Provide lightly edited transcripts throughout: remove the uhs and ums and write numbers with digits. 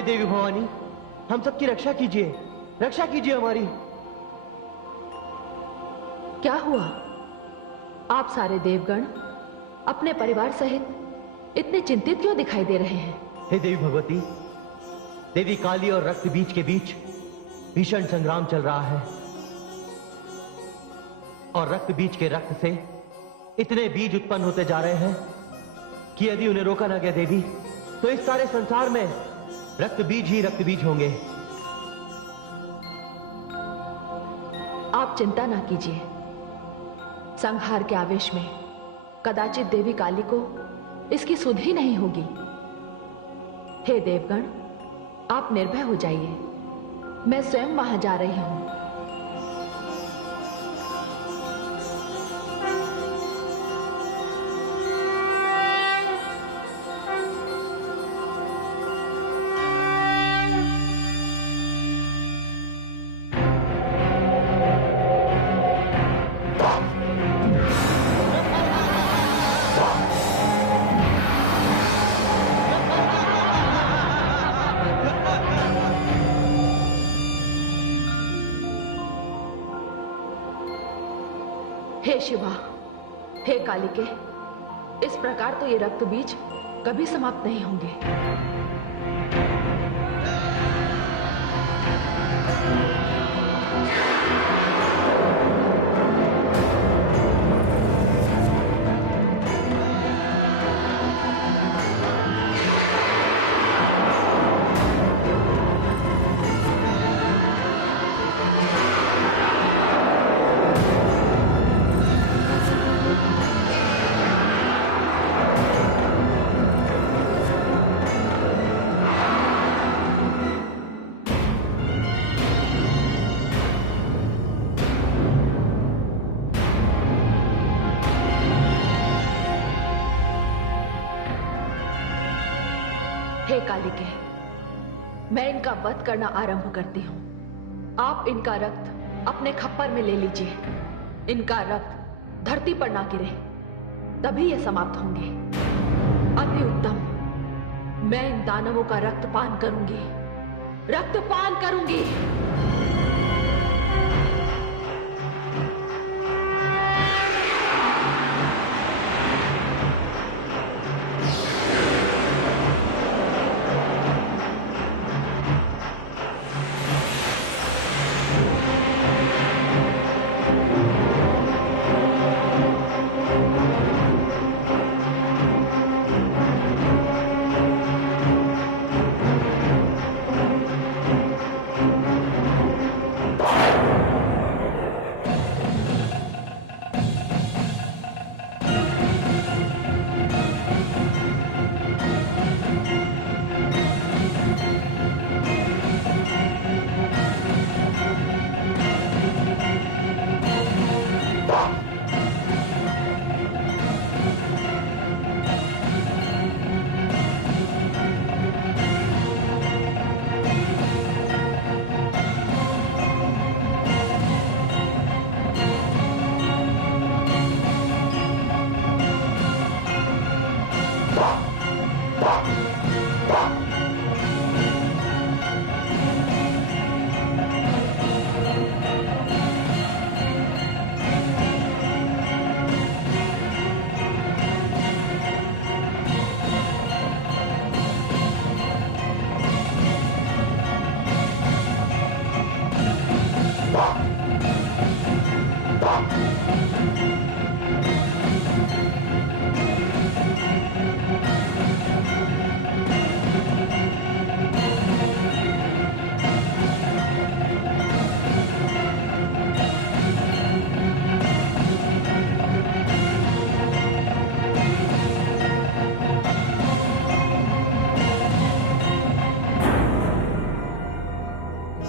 हे देवी भवानी, हम सबकी रक्षा कीजिए, रक्षा कीजिए हमारी। क्या हुआ? आप सारे देवगण अपने परिवार सहित इतने चिंतित क्यों दिखाई दे रहे हैं? हे देवी भगवती, देवी काली और रक्त बीज के बीच भीषण संग्राम चल रहा है और रक्त बीज के रक्त से इतने बीज उत्पन्न होते जा रहे हैं कि यदि उन्हें रोका ना गया देवी, तो इस सारे संसार में रक्त बीज ही रक्त बीज होंगे। आप चिंता ना कीजिए। संहार के आवेश में कदाचित देवी काली को इसकी सुध ही नहीं होगी। हे देवगण, आप निर्भय हो जाइए, मैं स्वयं वहां जा रही हूं। हे शिवा, हे कालिके, इस प्रकार तो ये रक्त बीज कभी समाप्त नहीं होंगे। हे कालिके, मैं इनका वध करना आरंभ करती हूं। आप इनका रक्त अपने खप्पर में ले लीजिए। इनका रक्त धरती पर ना गिरे, तभी ये समाप्त होंगे। अति उत्तम। मैं इन दानवों का रक्तपान करूंगी, रक्तपान करूंगी।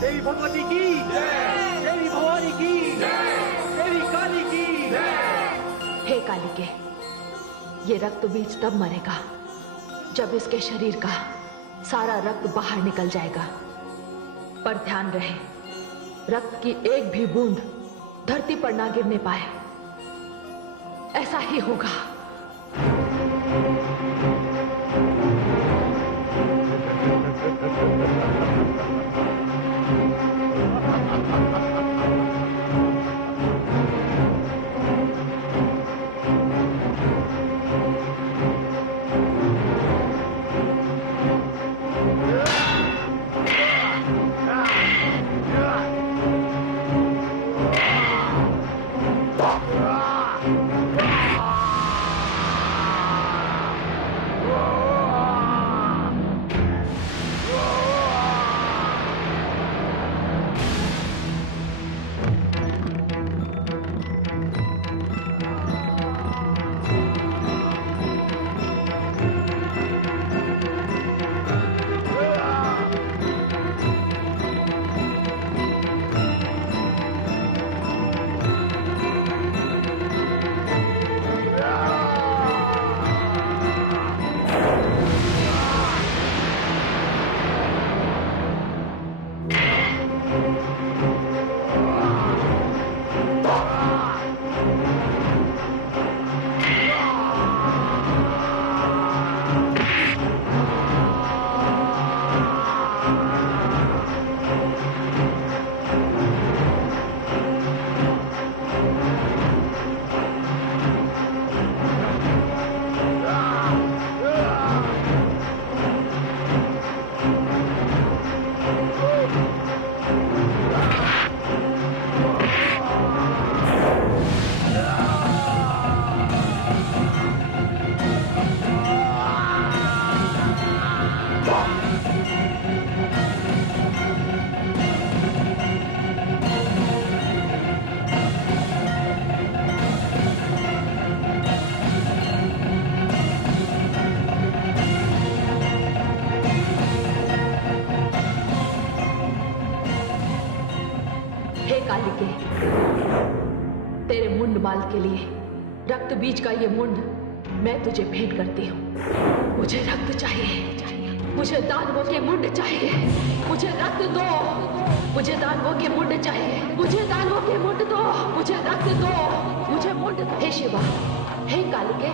देवी भगवती की जय, देवी भवानी की जय, देवी काली की जय। हे कालिके, ये रक्त बीज तब मरेगा जब इसके शरीर का सारा रक्त बाहर निकल जाएगा। पर ध्यान रहे, रक्त की एक भी बूंद धरती पर ना गिरने पाए। ऐसा ही होगा। तेरे मुंड माल के लिए रक्त बीज का ये मुंड मैं तुझे भेंट करती हूँ। मुझे रक्त चाहिए, मुझे दानवों के मुंड चाहिए, मुझे रक्त दो, मुझे दानवों के मुंड चाहिए, मुझे दानवों के मुंड दो, मुझे रक्त दो, मुझे मुंड। हे शिवा, हे कालिके,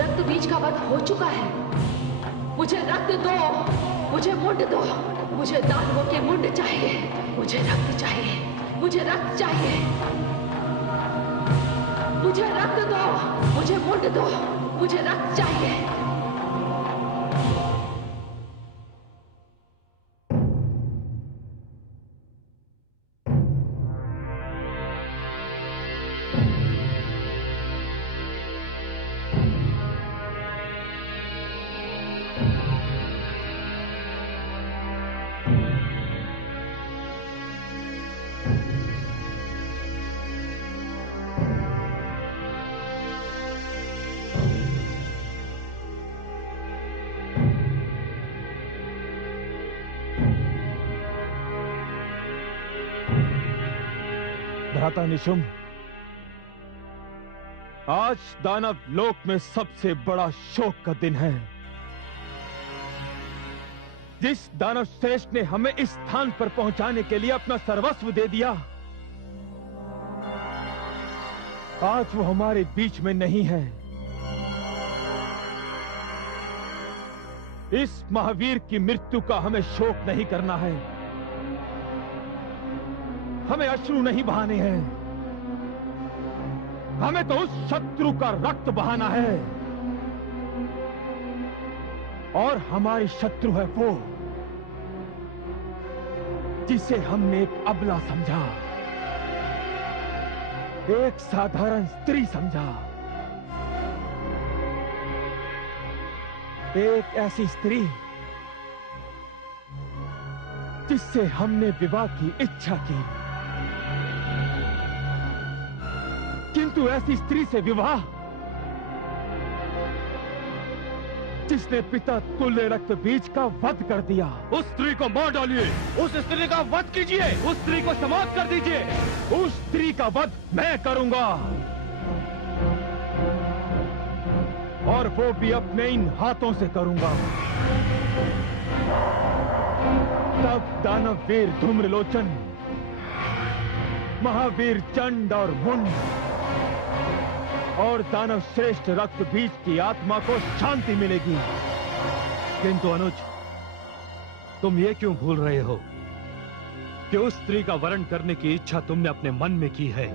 रक्त बीज का वध हो चुका है। मुझे रक्त दो, मुझे मुंड दो, मुझे दानवों के मुंड चाहिए, मुझे रक्त चाहिए, मुझे रक्त चाहिए, मुझे रक्त दो, मुझे मुंड दो, मुझे रक्त चाहिए। भ्राता निशुंभ, आज दानव लोक में सबसे बड़ा शोक का दिन है। जिस दानव श्रेष्ठ ने हमें इस स्थान पर पहुंचाने के लिए अपना सर्वस्व दे दिया, आज वो हमारे बीच में नहीं है। इस महावीर की मृत्यु का हमें शोक नहीं करना है, हमें अश्रु नहीं बहाने हैं, हमें तो उस शत्रु का रक्त बहाना है। और हमारी शत्रु है वो जिसे हमने एक अबला समझा, एक साधारण स्त्री समझा, एक ऐसी स्त्री जिससे हमने विवाह की इच्छा की, किंतु ऐसी स्त्री से विवाह जिसने पिता तुल्य रक्त बीज का वध कर दिया। उस स्त्री को मार डालिए, उस स्त्री का वध कीजिए, उस स्त्री को समाप्त कर दीजिए। उस स्त्री का वध मैं करूंगा, और वो भी अपने इन हाथों से करूंगा। तब दानव वीर धूम्रलोचन, महावीर चंड और मुंड और दानव श्रेष्ठ रक्त बीज की आत्मा को शांति मिलेगी। किंतु अनुज, तुम ये क्यों भूल रहे हो कि उस स्त्री का वरण करने की इच्छा तुमने अपने मन में की है।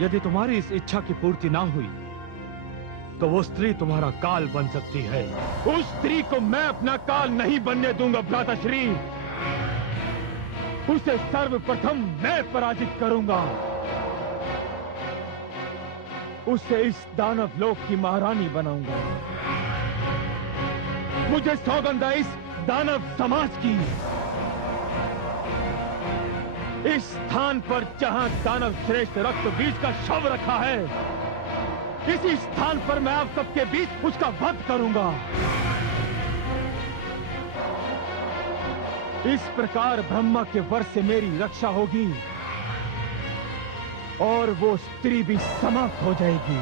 यदि तुम्हारी इस इच्छा की पूर्ति ना हुई तो वो स्त्री तुम्हारा काल बन सकती है। उस स्त्री को मैं अपना काल नहीं बनने दूंगा भ्राताश्री। उसे सर्वप्रथम मैं पराजित करूंगा। उसे इस दानव लोक की महारानी बनाऊंगा। मुझे सौगंध है इस दानव समाज की। इस स्थान पर जहां दानव श्रेष्ठ रक्त बीज का शव रखा है, इसी स्थान पर मैं आप सबके बीच उसका वध करूंगा। इस प्रकार ब्रह्मा के वर से मेरी रक्षा होगी और वो स्त्री भी समाप्त हो जाएगी।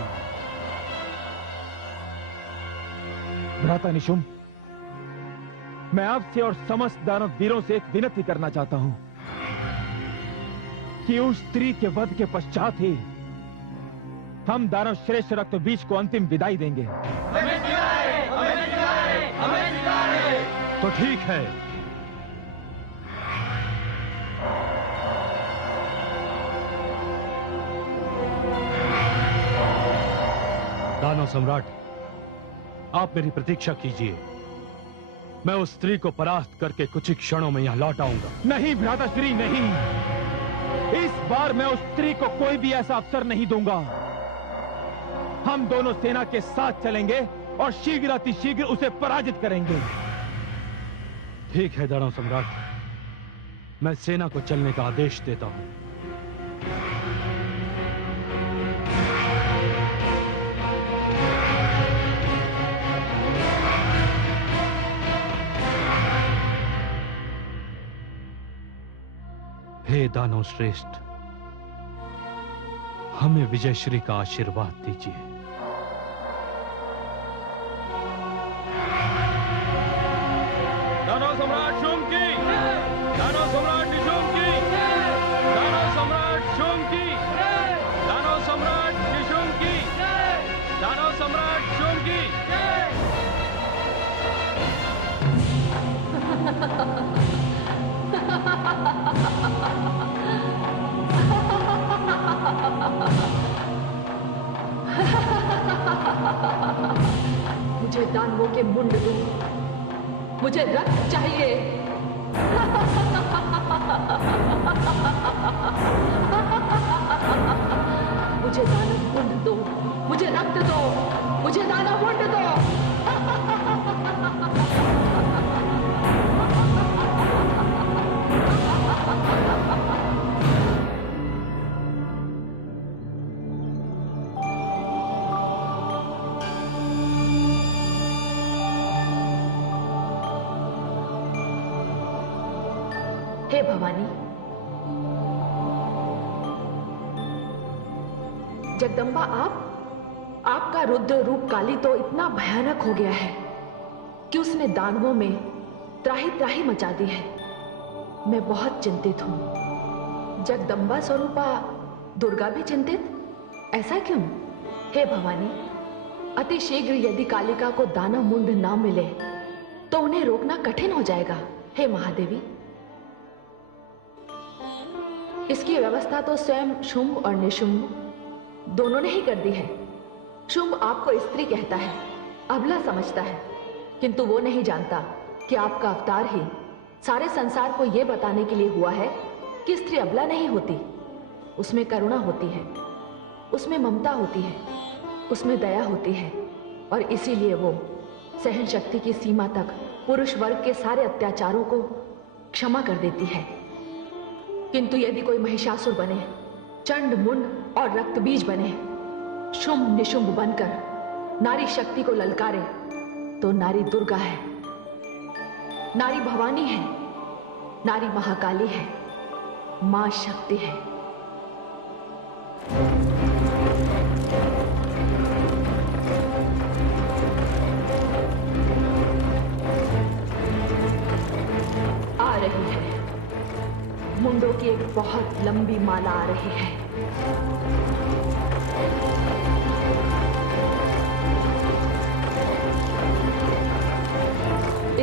भ्राता निशुंभ, मैं आपसे और समस्त दानव वीरों से एक विनती करना चाहता हूं कि उस स्त्री के वध के पश्चात ही हम दानव श्रेष्ठ रक्त बीज को अंतिम विदाई देंगे। तो ठीक है, दानव सम्राट, आप मेरी प्रतीक्षा कीजिए। मैं उस स्त्री को परास्त करके कुछ ही क्षणों में यहां लौट आऊंगा। नहीं भ्राताश्री, नहीं। इस बार मैं उस स्त्री को कोई भी ऐसा अवसर नहीं दूंगा। हम दोनों सेना के साथ चलेंगे और शीघ्र अतिशीघ्र उसे पराजित करेंगे। ठीक है दानव सम्राट, मैं सेना को चलने का आदेश देता हूं। हे दानव श्रेष्ठ, हमें विजयश्री का आशीर्वाद दीजिए। दानव सम्राट शुंभ की, दानव सम्राट निशुंभ की, दानव सम्राट शुंभ की, दानव सम्राट निशुंभ की, दानव सम्राट शुंभ की। मुझे दानवों के मुंड दो, मुझे रक्त चाहिए। मुझे दानव मुंड दो, मुझे रक्त दो, मुझे दानव मुंड दो। हे भवानी, जगदम्बा, आपका रुद्र रूप काली तो इतना भयानक हो गया है कि उसने दानवों में त्राही त्राही मचा दी है। मैं बहुत चिंतित हूं। जगदम्बा स्वरूपा दुर्गा भी चिंतित? ऐसा क्यों? हे भवानी, अति शीघ्र यदि कालिका को दानव मुंड ना मिले तो उन्हें रोकना कठिन हो जाएगा। हे महादेवी, इसकी व्यवस्था तो स्वयं शुंभ और निशुंभ दोनों ने ही कर दी है। शुंभ आपको स्त्री कहता है, अबला समझता है, किंतु वो नहीं जानता कि आपका अवतार ही सारे संसार को यह बताने के लिए हुआ है कि स्त्री अबला नहीं होती। उसमें करुणा होती है, उसमें ममता होती है, उसमें दया होती है, और इसीलिए वो सहन शक्ति की सीमा तक पुरुष वर्ग के सारे अत्याचारों को क्षमा कर देती है। किंतु यदि कोई महिषासुर बने, चंड मुंड और रक्त बीज बने, शुंभ निशुंभ बनकर नारी शक्ति को ललकारे, तो नारी दुर्गा है, नारी भवानी है, नारी महाकाली है, मां शक्ति है। आ रही है, मुंडों की एक बहुत लंबी माला आ रही है।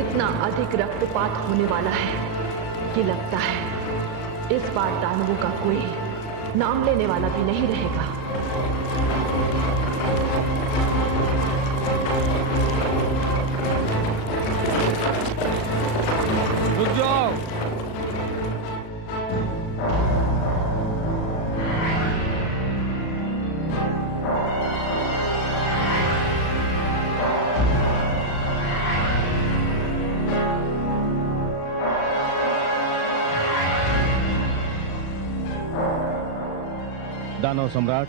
इतना अधिक रक्तपात होने वाला है कि लगता है इस बार दानवों का कोई नाम लेने वाला भी नहीं रहेगा। रुक जाओ। दानव सम्राट,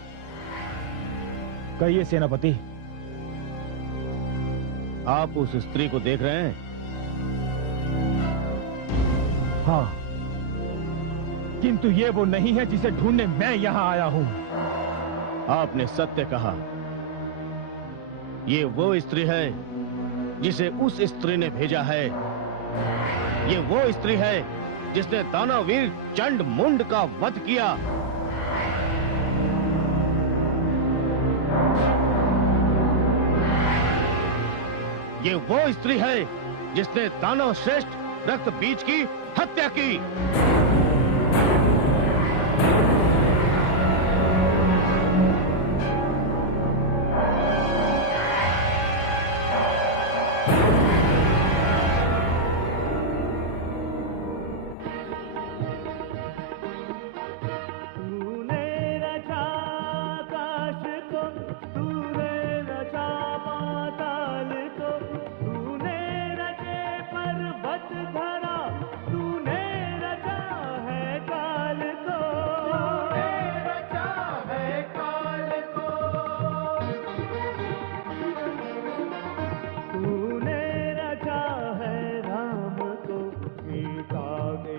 कहिए सेनापति। आप उस स्त्री को देख रहे हैं? हाँ, किंतु ये वो नहीं है जिसे ढूंढने मैं यहां आया हूं। आपने सत्य कहा। ये वो स्त्री है जिसे उस स्त्री ने भेजा है ये वो स्त्री है जिसने दानववीर चंड मुंड का वध किया। ये वो स्त्री है जिसने दानव श्रेष्ठ रक्त बीज की हत्या की।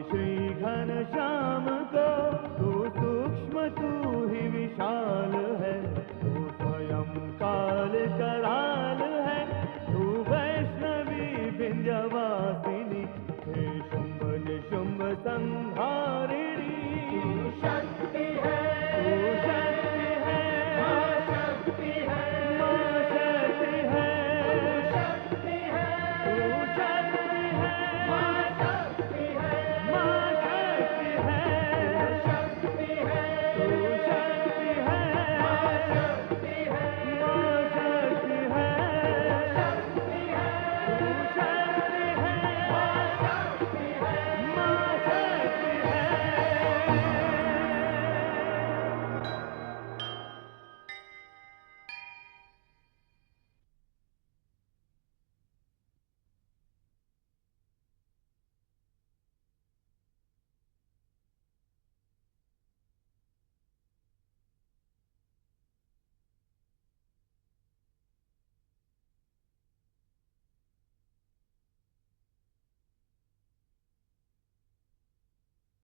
श्री घनश्याम को